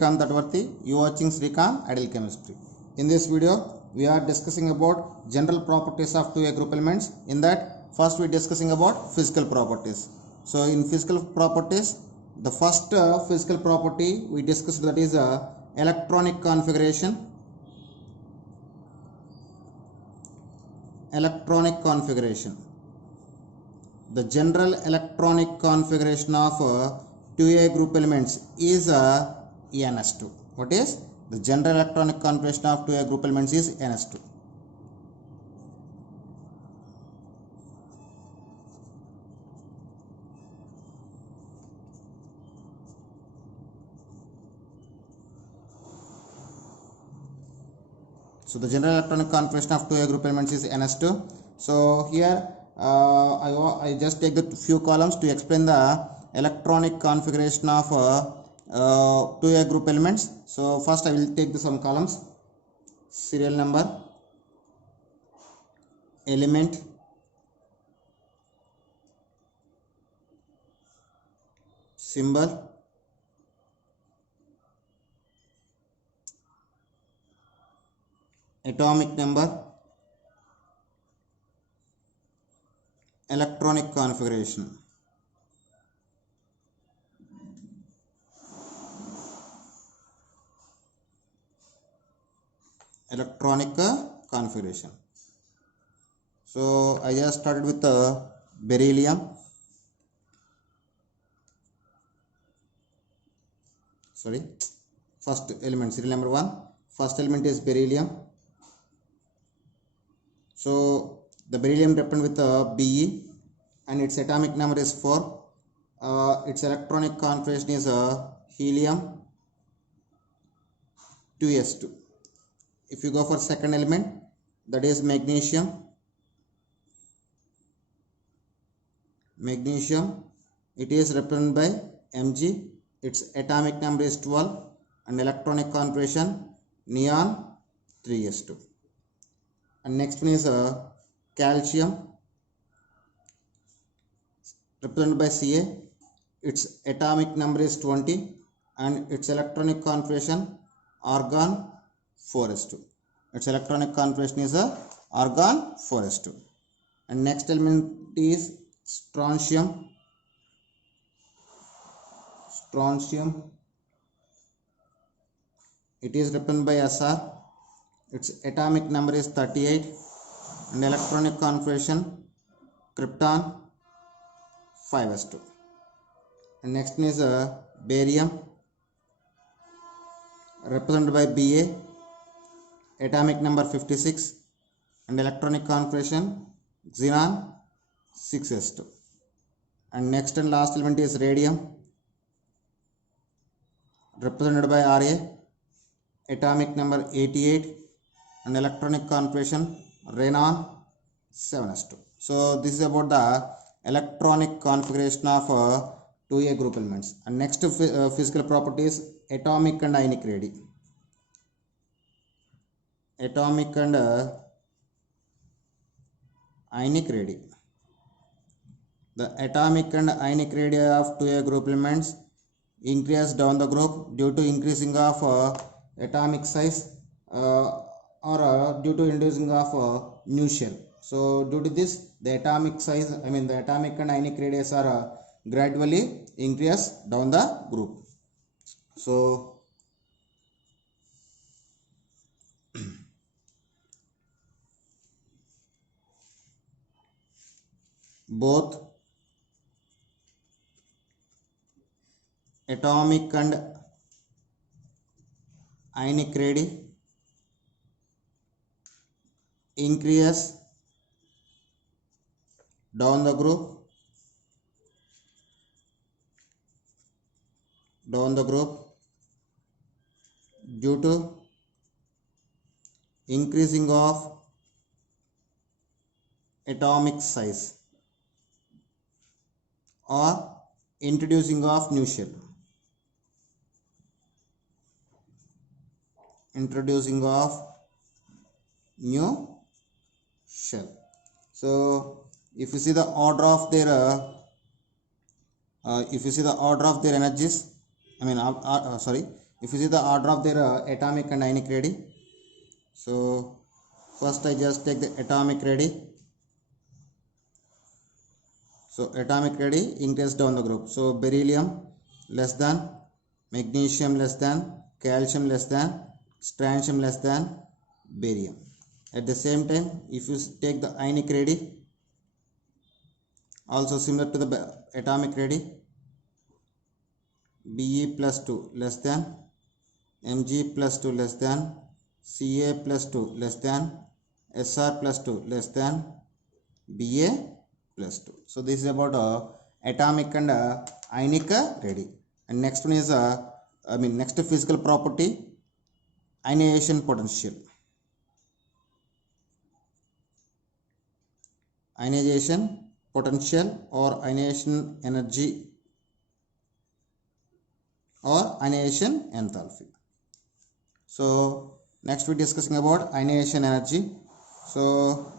Srikanth Tatvarthi. You watching Srikanth Ideal Chemistry. In this video, we are discussing about general properties of 2A group elements. In that, first we are discussing about physical properties. So in physical properties, the first physical property we discussed, that is electronic configuration. Electronic configuration. The general electronic configuration of 2A group elements is NS2. What is the general electronic configuration of 2A group elements is NS2. So the general electronic configuration of 2A group elements is NS2. So here I just take the few columns to explain the electronic configuration of 2A group elements. So first I will take some columns: serial number, element, symbol, atomic number, electronic configuration. Electronic configuration. So I just started with beryllium. First element, serial number 1. First element is beryllium. So the beryllium represented with Be, and its atomic number is 4. Its electronic configuration is helium 2s2. If you go for second element, that is magnesium. Magnesium, it is represented by Mg. Its atomic number is 12, and electronic configuration neon 3s2. And next one is calcium, represented by Ca. Its atomic number is 20, and its electronic configuration argon 4s2. Its electronic configuration is argon 4s2. And next element is strontium. Strontium, it is represented by Sr. Its atomic number is 38, and electronic configuration krypton 5s2. And next one is barium, represented by Ba. Atomic number 56, and electronic configuration xenon 6s2. And next and last element is radium, represented by Ra. Atomic number 88, and electronic configuration xenon 7s2. So this is about the electronic configuration of 2A group elements. And next physical property is atomic and ionic radii. Atomic and ionic radii. The atomic and ionic radii of 2A group elements increase down the group due to increasing of atomic size or due to inducing of new shell. So due to this, the atomic size, the atomic and ionic radii are gradually increase down the group. So both atomic and ionic radii increase down the group due to increasing of atomic size or introducing of new shell. So if you see the order of their energies, if you see the order of their atomic and ionic radii, so first I just take the atomic radii. So atomic radii increase down the group. So beryllium less than, magnesium less than, calcium less than, strontium less than, barium. At the same time, if you take the ionic radii, also similar to the atomic radii, Be plus 2 less than, Mg plus 2 less than, Ca plus 2 less than, Sr plus 2 less than, Ba plus 2. So this is about atomic and ionic radii. And next one is next physical property, ionization potential. Ionization potential or ionization energy or ionization enthalpy. So next we are discussing about ionization energy. So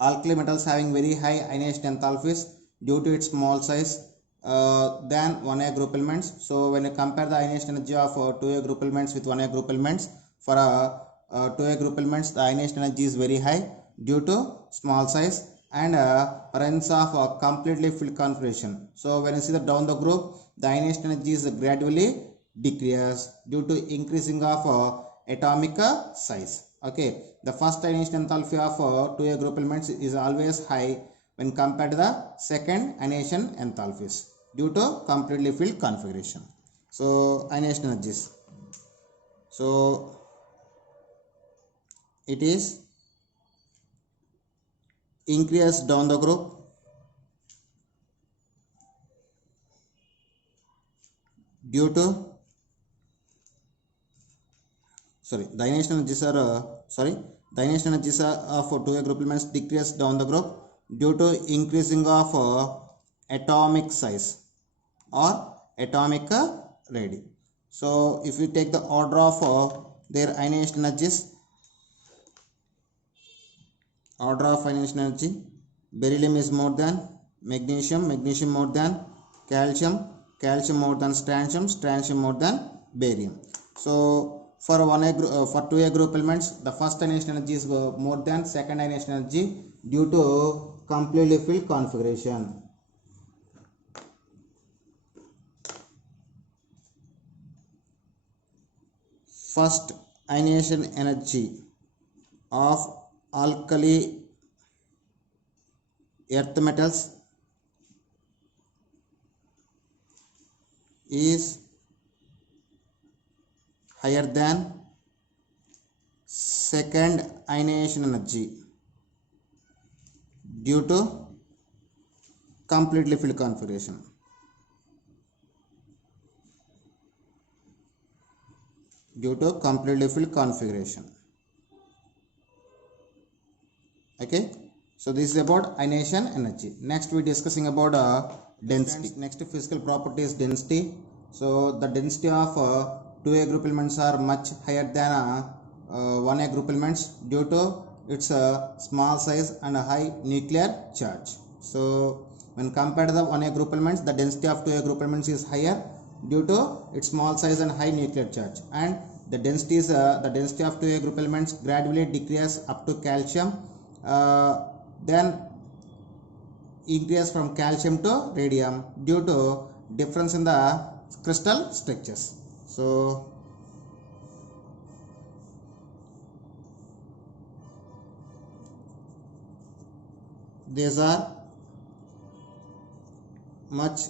alkali metals having very high ionization enthalpies due to its small size than 1A group elements. So when you compare the ionization energy of 2A group elements with 1A group elements, for 2A group elements the ionization energy is very high due to small size and presence of completely filled configuration. So when you see the down the group, the ionization energy is gradually decrease due to increasing of atomic size. Okay, the first ionization enthalpy of 2A group elements is always high when compared to the second ionization enthalpies due to completely filled configuration. So ionization energies. So it is increase down the group due to the ionization energies are the ionization energies of 2A group elements decrease down the group due to increasing of atomic size or atomic radii. So if you take the order of their ionization energies, order of ionization energy, beryllium is more than magnesium, magnesium more than calcium, calcium more than strontium, strontium more than barium. So for 1A for 2A group elements, the first ionization energy is more than second ionization energy due to completely filled configuration. First ionization energy of alkali earth metals is higher than second ionization energy due to completely filled configuration. Due to completely filled configuration. Okay, so this is about ionization energy. Next we are discussing about density. Next physical property is density. So the density of 2A group elements are much higher than 1A group elements due to its small size and a high nuclear charge. So when compared to the 1A group elements, the density of 2A group elements is higher due to its small size and high nuclear charge, and the density is the density of 2A group elements gradually decrease up to calcium, then increase from calcium to radium due to difference in the crystal structures. So these are much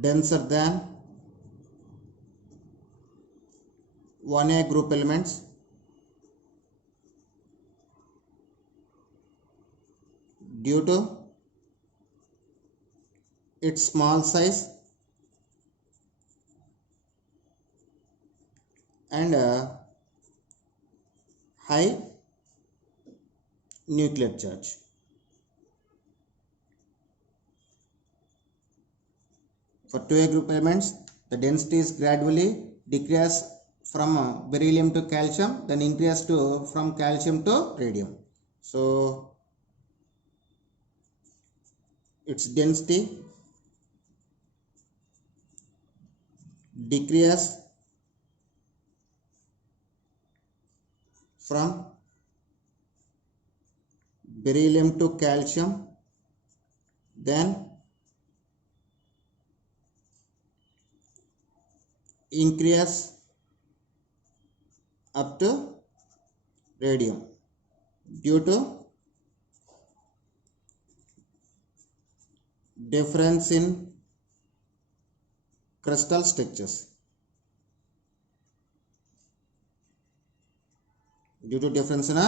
denser than 1A group elements due to its small size and high nuclear charge. For 2A group elements, the density is gradually decrease from beryllium to calcium, then increase to from calcium to radium. So its density decrease from beryllium to calcium, then increase up to radium due to difference in crystal structures. Due to difference in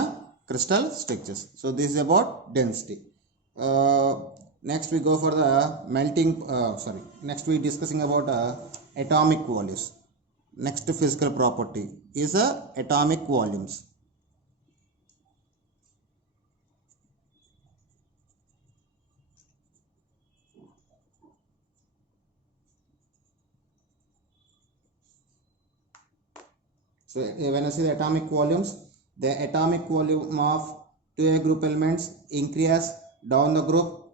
crystal structures. So this is about density. Next we go for the melting. Next we discussing about atomic volumes. Next physical property is atomic volumes. So when I say the atomic volumes, the atomic volume of 2A group elements increase down the group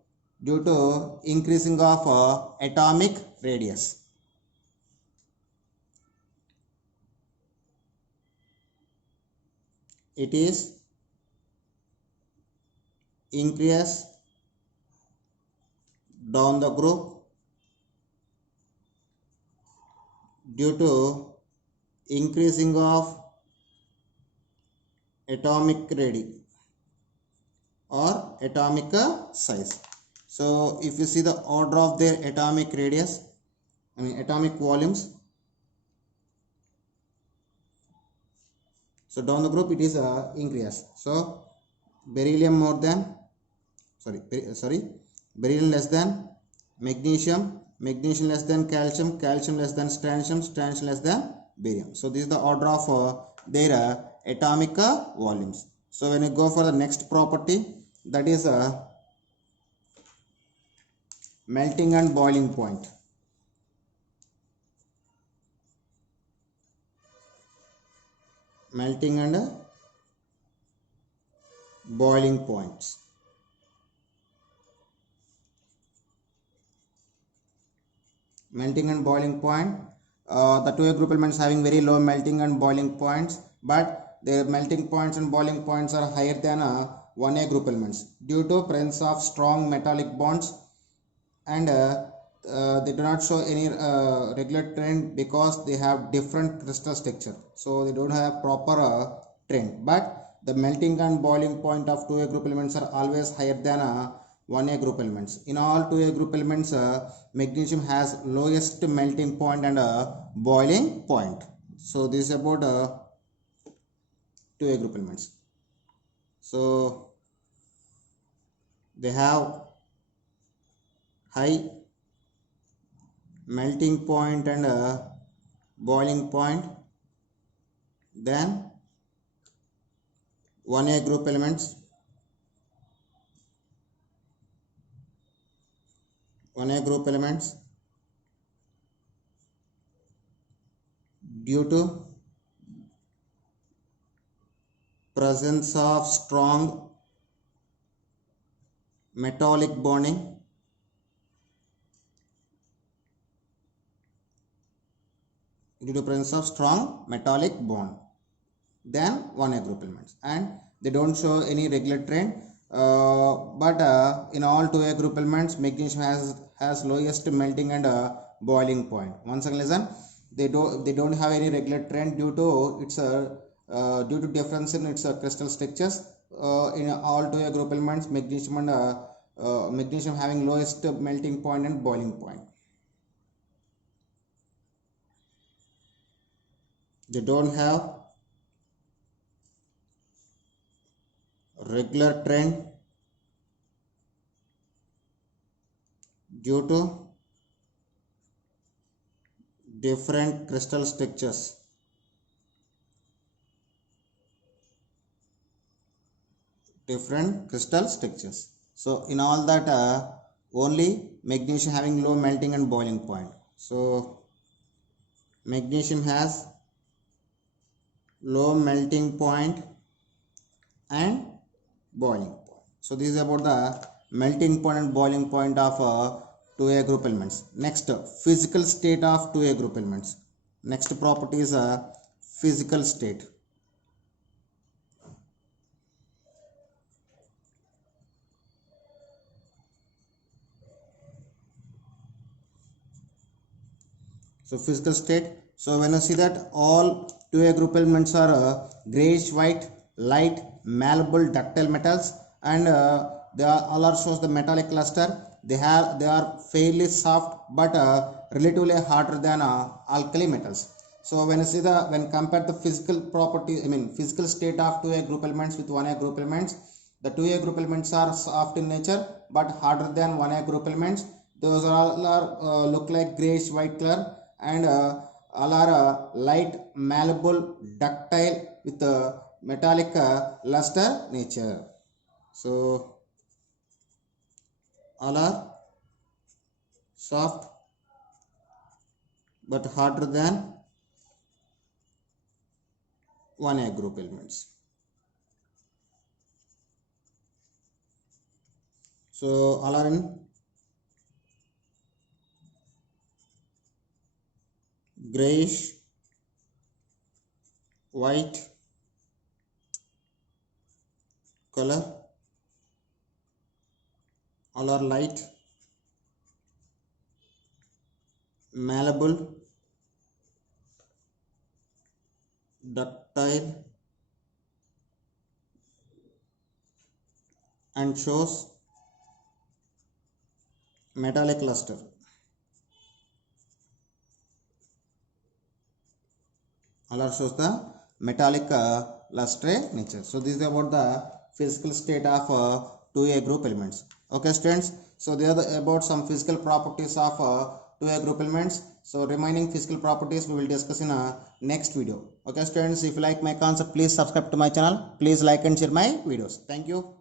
due to increasing of atomic radius. It is increase down the group due to increasing of atomic radius or atomic size. So if you see the order of their atomic radius, atomic volumes, so down the group it is increase. So beryllium more than beryllium less than magnesium, magnesium less than calcium, calcium less than strontium, strontium less than barium. So this is the order of their atomic volumes. So when you go for the next property, that is melting and boiling point. Melting and boiling points. Melting and boiling point. The 2A group elements having very low melting and boiling points, but their melting points and boiling points are higher than 1A group elements due to presence of strong metallic bonds, and they do not show any regular trend because they have different crystal structure, so they don't have proper trend. But the melting and boiling point of 2A group elements are always higher than 1A group elements. In all 2A group elements, magnesium has lowest melting point and boiling point. So this is about 2A group elements. So they have high melting point and boiling point than 1A group elements. 1A group elements due to presence of strong metallic bonding, due to presence of strong metallic bond than 1A group elements, and they don't show any regular trend. But in all 2A group elements, magnesium has lowest melting and boiling point. Once again listen, they don't have any regular trend due to its due to difference in its crystal structures. In all 2A group elements, magnesium and magnesium having lowest melting point and boiling point. They don't have regular trend due to different crystal structures. So in all that, only magnesium having low melting and boiling point. So magnesium has low melting point and boiling point. So this is about the melting point and boiling point of 2A group elements. Next, physical state of 2A group elements. Next property is a physical state. So physical state. So when you see that all 2A group elements are grayish white, light, malleable, ductile metals, and they are all are shows the metallic cluster. They are fairly soft but relatively harder than alkali metals. So when you see when compare the physical property, I mean physical state of 2A group elements with 1A group elements, the 2A group elements are soft in nature but harder than 1A group elements. Those all are look like grayish white color, and all are light, malleable, ductile with metallic luster nature. So all are soft but harder than 1A group elements. So all are in grayish white color, all are light, malleable, ductile, and shows metallic luster. All are shows the metallic lustre nature. So this is about the physical state of 2A group elements. Okay students, so they are about some physical properties of 2A group elements. So remaining physical properties we will discuss in a next video. Okay students, if you like my concept, please subscribe to my channel. Please like and share my videos. Thank you.